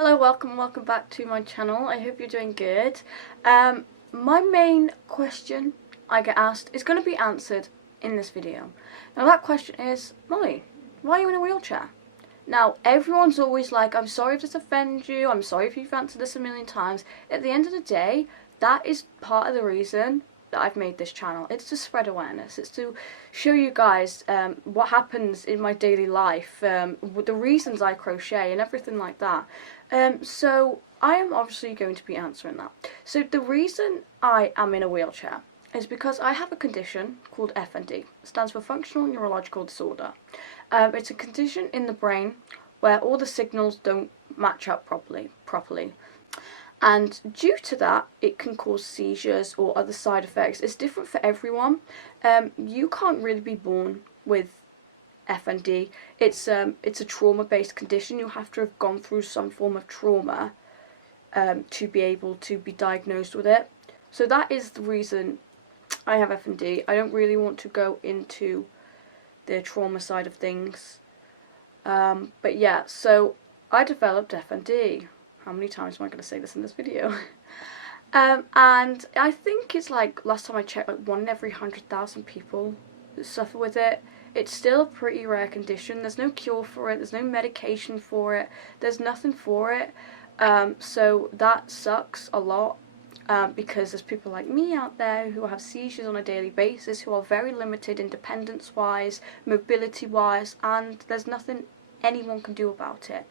Hello, welcome back to my channel. I hope you're doing good. My main question I get asked is going to be answered in this video. Now that question is, Molly, why are you in a wheelchair? Now everyone's always like, I'm sorry if this offends you, I'm sorry if you've answered this a million times. At the end of the day, that is part of the reason that I've made this channel. It's to spread awareness. It's to show you guys what happens in my daily life, the reasons I crochet and everything like that. So I am obviously going to be answering that. So the reason I am in a wheelchair is because I have a condition called FND. It stands for Functional Neurological Disorder. It's a condition in the brain where all the signals don't match up properly. And due to that, it can cause seizures or other side effects. It's different for everyone. You can't really be born with FND. It's a trauma-based condition. You have to have gone through some form of trauma to be able to be diagnosed with it. So that is the reason I have FND. I don't really want to go into the trauma side of things. But yeah, so I developed FND. How many times am I going to say this in this video? And I think it's like, last time I checked, like 1 in every 100,000 people that suffer with it. It's still a pretty rare condition. There's no cure for it, there's no medication for it, there's nothing for it. So that sucks a lot, because there's people like me out there who have seizures on a daily basis, who are very limited independence-wise, mobility-wise, and there's nothing anyone can do about it.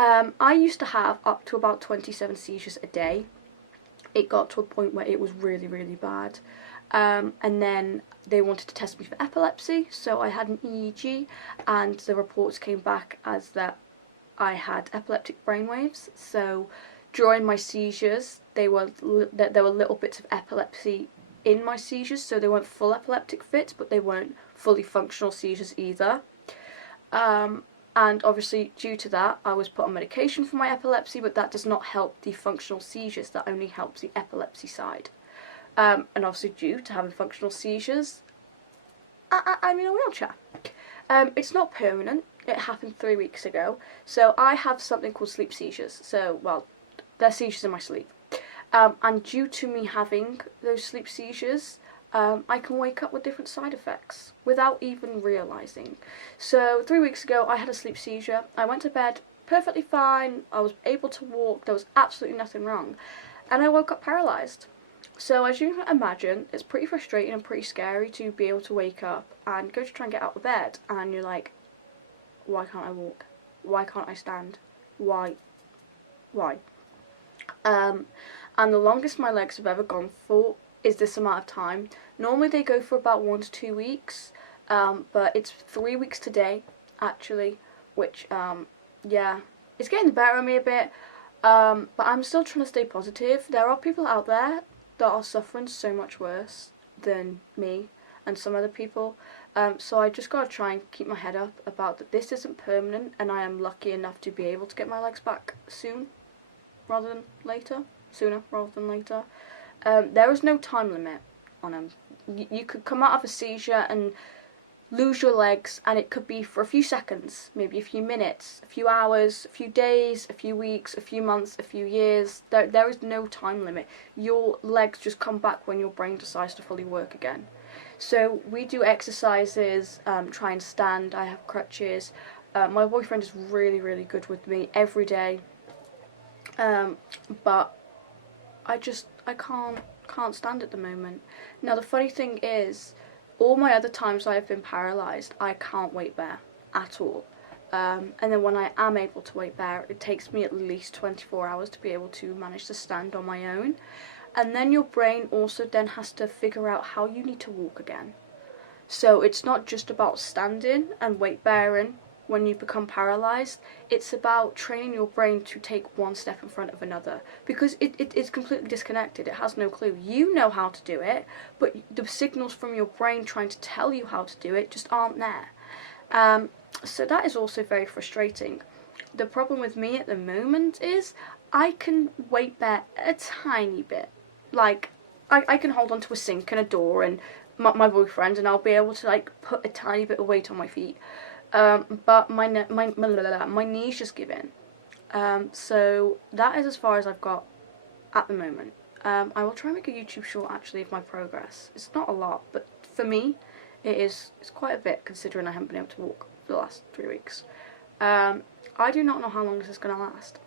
I used to have up to about 27 seizures a day. It got to a point where it was really, really bad. And then they wanted to test me for epilepsy, so I had an EEG, and the reports came back as that I had epileptic brainwaves. So during my seizures, there were little bits of epilepsy in my seizures, so they weren't full epileptic fits, but they weren't fully functional seizures either. And obviously, due to that, I was put on medication for my epilepsy, but that does not help the functional seizures, that only helps the epilepsy side. And obviously, due to having functional seizures, I'm in a wheelchair. It's not permanent, it happened 3 weeks ago, so I have something called sleep seizures. So, well, they're seizures in my sleep. And due to me having those sleep seizures, I can wake up with different side effects without even realising. So 3 weeks ago I had a sleep seizure. I went to bed perfectly fine, I was able to walk, there was absolutely nothing wrong, and I woke up paralysed. So as you can imagine, it's pretty frustrating and pretty scary to be able to wake up and go to try and get out of bed and you're like, why can't I walk? Why can't I stand? Why? And the longest my legs have ever gone for is this amount of time. Normally they go for about 1 to 2 weeks, but it's 3 weeks today, actually, which, yeah, it's getting the better of me a bit, but I'm still trying to stay positive. There are people out there that are suffering so much worse than me and some other people, so I just gotta try and keep my head up about that this isn't permanent, and I am lucky enough to be able to get my legs back sooner rather than later. There is no time limit on them. You could come out of a seizure and lose your legs, and it could be for a few seconds, maybe a few minutes, a few hours, a few days, a few weeks, a few months, a few years. There is no time limit. Your legs just come back when your brain decides to fully work again. So we do exercises, try and stand. I have crutches. My boyfriend is really, really good with me every day. But I can't stand at the moment. Now the funny thing is, all my other times I have been paralysed, I can't weight bear at all. And then when I am able to weight bear, it takes me at least 24 hours to be able to manage to stand on my own. And then your brain also then has to figure out how you need to walk again. So it's not just about standing and weight bearing when you become paralysed, it's about training your brain to take one step in front of another, because it is completely disconnected. It has no clue. You know how to do it, but the signals from your brain trying to tell you how to do it just aren't there. So that is also very frustrating. The problem with me at the moment is I can weight bear a tiny bit. Like, I can hold onto a sink and a door and my boyfriend, and I'll be able to like put a tiny bit of weight on my feet. But my knees just give in. So that is as far as I've got at the moment. I will try and make a YouTube short actually of my progress. It's not a lot, but for me, it's quite a bit considering I haven't been able to walk for the last 3 weeks. I do not know how long this is going to last.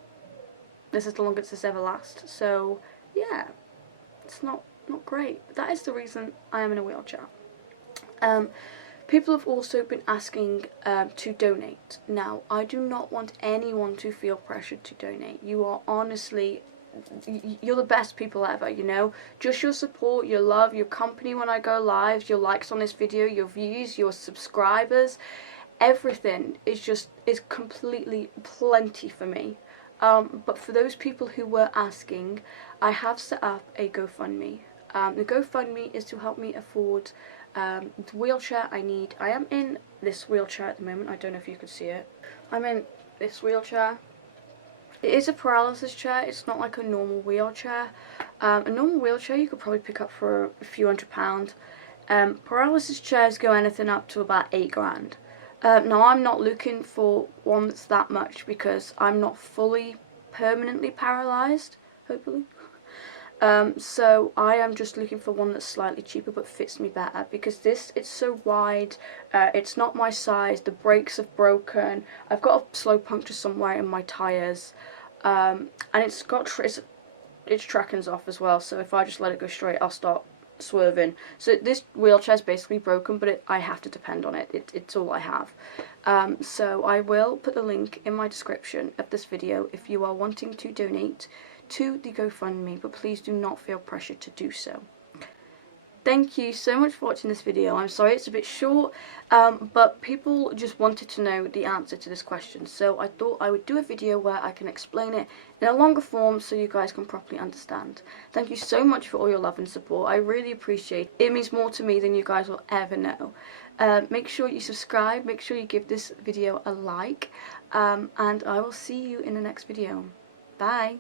This is the longest this ever lasts, so yeah, it's not great. But that is the reason I am in a wheelchair. People have also been asking to donate. Now, I do not want anyone to feel pressured to donate. You are honestly, you're the best people ever, you know. Just your support, your love, your company when I go live, your likes on this video, your views, your subscribers, everything is completely plenty for me. But for those people who were asking, I have set up a GoFundMe. The GoFundMe is to help me afford the wheelchair I need. I am in this wheelchair at the moment. I don't know if you can see it. I'm in this wheelchair. It is a paralysis chair. It's not like a normal wheelchair. A normal wheelchair you could probably pick up for a few £100. Paralysis chairs go anything up to about 8 grand. Now, I'm not looking for one that's that much because I'm not fully permanently paralysed, hopefully. So I am just looking for one that's slightly cheaper but fits me better, because it's so wide, it's not my size, the brakes have broken, I've got a slow puncture somewhere in my tyres, and it's tracking's off as well, so if I just let it go straight I'll start swerving. So this wheelchair is basically broken, but I have to depend on it. It's all I have. So I will put the link in my description of this video if you are wanting to donate to the GoFundMe, but please do not feel pressured to do so. Thank you so much for watching this video. I'm sorry it's a bit short, but people just wanted to know the answer to this question, so I thought I would do a video where I can explain it in a longer form so you guys can properly understand. Thank you so much for all your love and support. I really appreciate it. It means more to me than you guys will ever know. Make sure you subscribe, make sure you give this video a like, and I will see you in the next video. Bye!